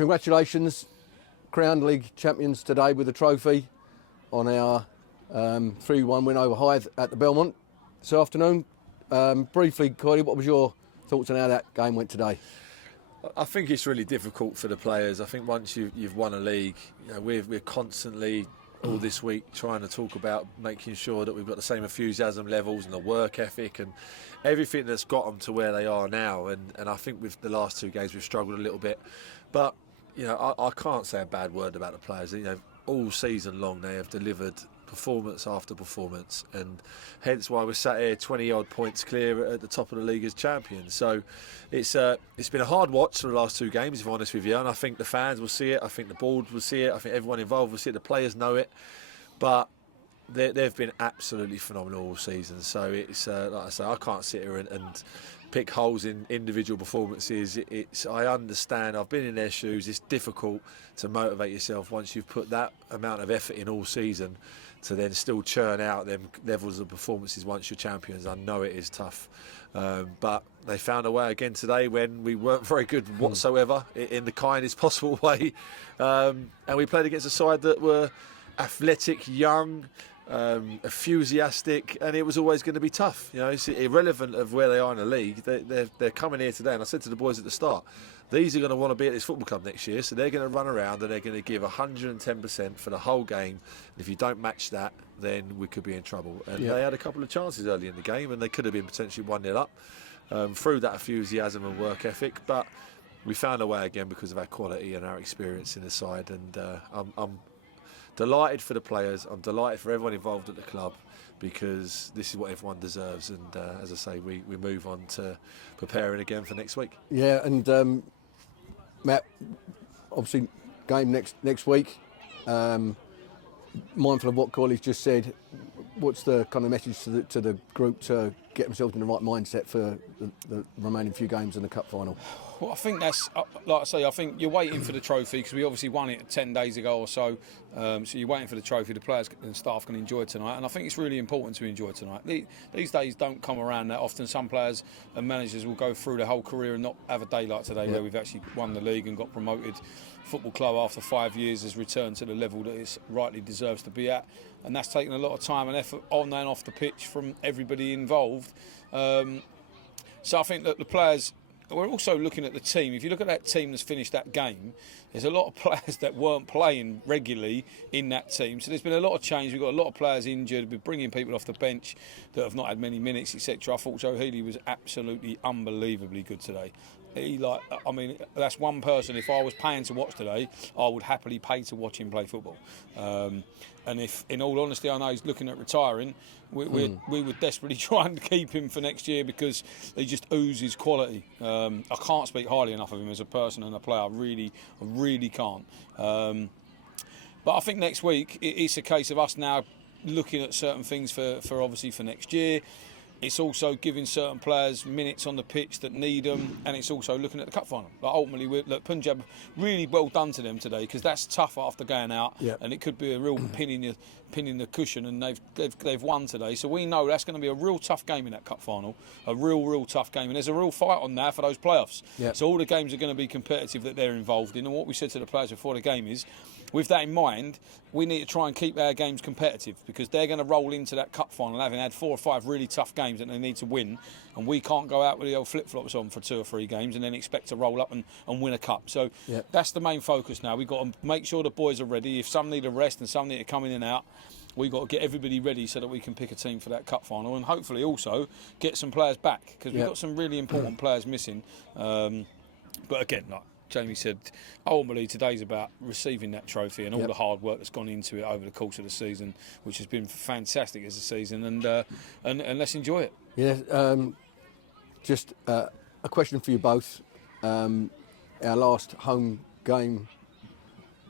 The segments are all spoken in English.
congratulations, crowned league champions today with a trophy on our 3-1 win over Hythe at the Belmont this afternoon. Briefly, Cordy, what was your thoughts on how that game went today? I think it's really difficult for the players. I think once you've won a league, we're constantly all this week trying to talk about making sure that we've got the same enthusiasm levels and the work ethic and everything that's got them to where they are now. And I think with the last 2 games we've struggled a little bit. But I can't say a bad word about the players. All season long they have delivered performance after performance, and hence why we're sat here 20 odd points clear at the top of the league as champions. So it's been a hard watch for the last 2 games, if I'm honest with you, and I think the fans will see it, I think the board will see it, I think everyone involved will see it, the players know it, but they've been absolutely phenomenal all season. So it's like I say, I can't sit here and pick holes in individual performances. I understand, I've been in their shoes, it's difficult to motivate yourself once you've put that amount of effort in all season to then still churn out them levels of performances once you're champions. I know it is tough, but they found a way again today when we weren't very good whatsoever in the kindest possible way, and we played against a side that were athletic, young, enthusiastic, and it was always going to be tough. It's irrelevant of where they are in the league. They're coming here today, and I said to the boys at the start, these are going to want to be at this football club next year, so they're going to run around and they're going to give 110% for the whole game. And if you don't match that, then we could be in trouble. And they had a couple of chances early in the game, and they could have been potentially 1-0 up through that enthusiasm and work ethic. But we found a way again because of our quality and our experience in the side. And I'm delighted for the players. I'm delighted for everyone involved at the club, because this is what everyone deserves. And as I say, we move on to preparing again for next week. Yeah, and Matt, obviously game next week. Mindful of what Corley's just said, what's the kind of message to the group to get themselves in the right mindset for the remaining few games in the cup final? Well, I think that's, like I say, I think you're waiting for the trophy, because we obviously won it 10 days ago or so. So you're waiting for the trophy. The players and staff can enjoy tonight, and I think it's really important to enjoy tonight. These days don't come around that often. Some players and managers will go through their whole career and not have a day like today, where we've actually won the league and got promoted. Football club after 5 years has returned to the level that it rightly deserves to be at, and that's taken a lot of time and effort on and off the pitch from everybody involved. So I think that the players, we're also looking at the team. If you look at that team that's finished that game, there's a lot of players that weren't playing regularly in that team. So there's been a lot of change. We've got a lot of players injured. We're bringing people off the bench that have not had many minutes, etc. I thought Joe Hythe was absolutely unbelievably good today. That's one person, if I was paying to watch today, I would happily pay to watch him play football. And if, in all honesty, I know he's looking at retiring, we would desperately try and keep him for next year, because he just oozes quality. I can't speak highly enough of him as a person and a player. I really can't. But I think next week it's a case of us now looking at certain things for obviously for next year. It's also giving certain players minutes on the pitch that need them, and it's also looking at the cup final. Like ultimately, Punjab, really well done to them today, because that's tough after going out, and it could be a real pin in the cushion, and they've won today. So we know that's going to be a real tough game in that cup final, a real tough game, and there's a real fight on now for those playoffs. So all the games are going to be competitive that they're involved in, and what we said to the players before the game is, with that in mind, we need to try and keep our games competitive, because they're going to roll into that cup final having had 4 or 5 really tough games that they need to win, and we can't go out with the old flip-flops on for 2 or 3 games and then expect to roll up and win a cup. So that's the main focus now. We've got to make sure the boys are ready. If some need a rest and some need to come in and out, we've got to get everybody ready so that we can pick a team for that cup final, and hopefully also get some players back, because we've got some really important players missing. But again, like Jamie said, ultimately today's about receiving that trophy and all the hard work that's gone into it over the course of the season, which has been fantastic as a season, and let's enjoy it. Yeah, just a question for you both. Our last home game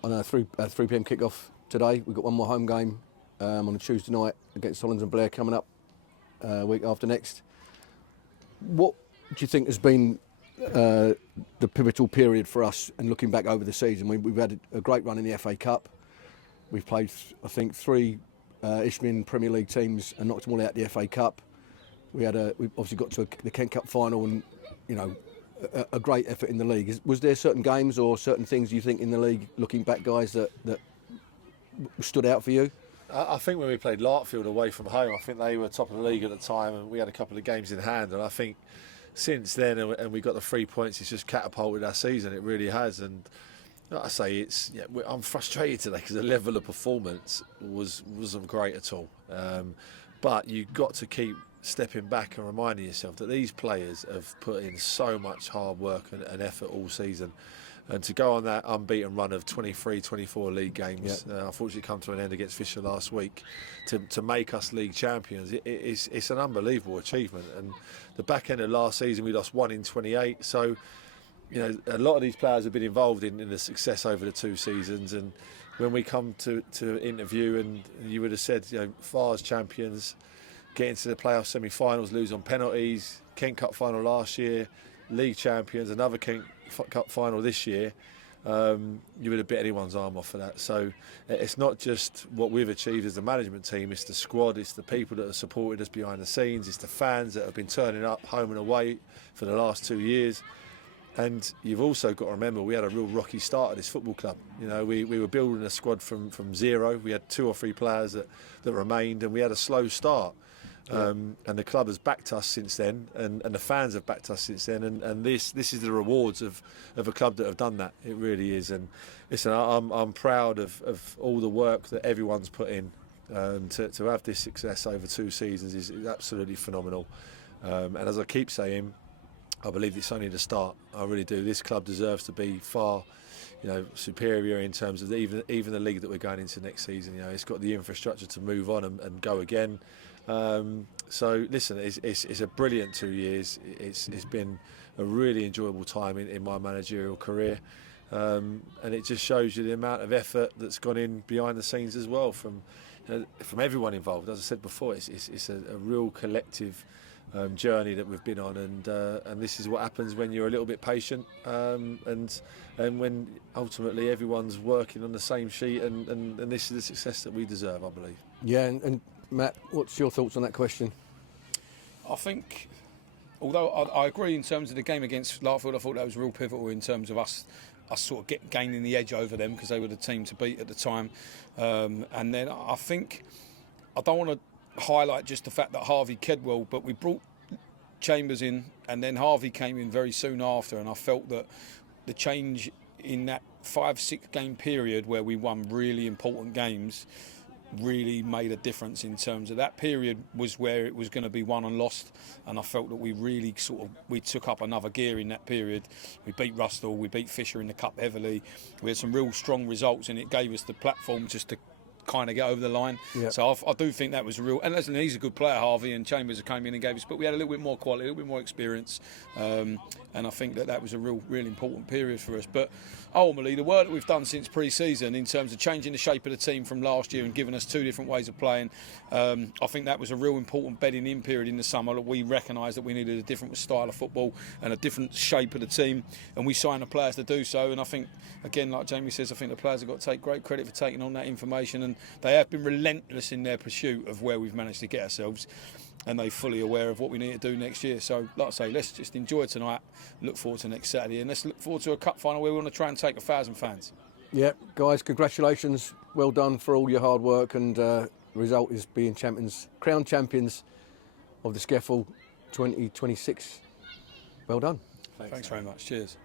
on a 3 p.m. kickoff today. We've got one more home game on a Tuesday night against Hollands and Blair coming up week after next. What do you think has been the pivotal period for us, and looking back over the season? We've had a great run in the FA Cup. We've played, I think, 3 Isthmian Premier League teams and knocked them all out the FA Cup. We obviously got to the Kent Cup final, and a great effort in the league. Was there certain games or certain things you think in the league, looking back, guys, that stood out for you? I think when we played Larkfield away from home, I think they were top of the league at the time, and we had a couple of games in hand. And I think since then, and we got the 3 points, it's just catapulted our season. It really has. And like I say, I'm frustrated today because the level of performance wasn't great at all. But you've got to keep stepping back and reminding yourself that these players have put in so much hard work and effort all season. And to go on that unbeaten run of 23, 24 league games, unfortunately come to an end against Fisher last week, to make us league champions, it's an unbelievable achievement. And the back end of last season, we lost 1 in 28. So, a lot of these players have been involved in the success over the 2 seasons. And when we come to interview, and you would have said, FARS champions, getting to the playoff semi-finals, lose on penalties, Kent Cup final last year, league champions, another Kent Cup final this year, you would have bit anyone's arm off for that. So it's not just what we've achieved as a management team, it's the squad, it's the people that have supported us behind the scenes, it's the fans that have been turning up home and away for the last 2 years. And you've also got to remember, we had a real rocky start at this football club. We were building a squad from zero. We had 2 or 3 players that remained, and we had a slow start. And the club has backed us since then, and the fans have backed us since then, and this is the rewards of a club that have done that. It really is. And listen, I'm proud of all the work that everyone's put in. To have this success over 2 seasons is absolutely phenomenal. And as I keep saying, I believe it's only the start. I really do. This club deserves to be far, superior in terms of even the league that we're going into next season. It's got the infrastructure to move on and go again. So listen, it's a brilliant 2 years. It's been a really enjoyable time in my managerial career, and it just shows you the amount of effort that's gone in behind the scenes as well from everyone involved. As I said before, it's a real collective journey that we've been on, and this is what happens when you're a little bit patient, and when ultimately everyone's working on the same sheet, and this is the success that we deserve, I believe. Yeah, and Matt, what's your thoughts on that question? I think, although I agree in terms of the game against Larkfield, I thought that was real pivotal in terms of us sort of gaining the edge over them because they were the team to beat at the time. And then I think, I don't want to highlight just the fact that Harvey Kedwell, but we brought Chambers in, and then Harvey came in very soon after, and I felt that the change in that 5-6 game period where we won really important games really made a difference in terms of that period was where it was going to be won and lost, and I felt that we really we took up another gear in that period. We beat Rusthall, we beat Fisher in the Cup heavily, we had some real strong results, and it gave us the platform just to kind of get over the line. Yep. So I do think that was a real, and listen, he's a good player, Harvey, and Chambers came in and gave us, but we had a little bit more quality, a little bit more experience, and I think that was a really important period for us. But ultimately, the work that we've done since pre-season in terms of changing the shape of the team from last year and giving us 2 different ways of playing, I think that was a real important bedding in period in the summer. That we recognised that we needed a different style of football and a different shape of the team, and we signed the players to do so. And I think, again, like Jamie says, I think the players have got to take great credit for taking on that information, and they have been relentless in their pursuit of where we've managed to get ourselves, and they're fully aware of what we need to do next year. So, like I say, let's just enjoy tonight, look forward to next Saturday, and let's look forward to a cup final where we want to try and take 1,000 fans. Yeah, guys, congratulations. Well done for all your hard work, and the result is being crowned champions of the Skeffel 2026. Well done. Thanks very much. Cheers.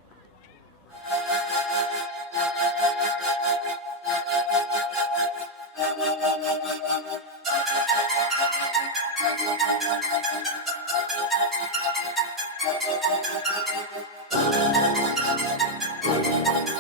Thank you.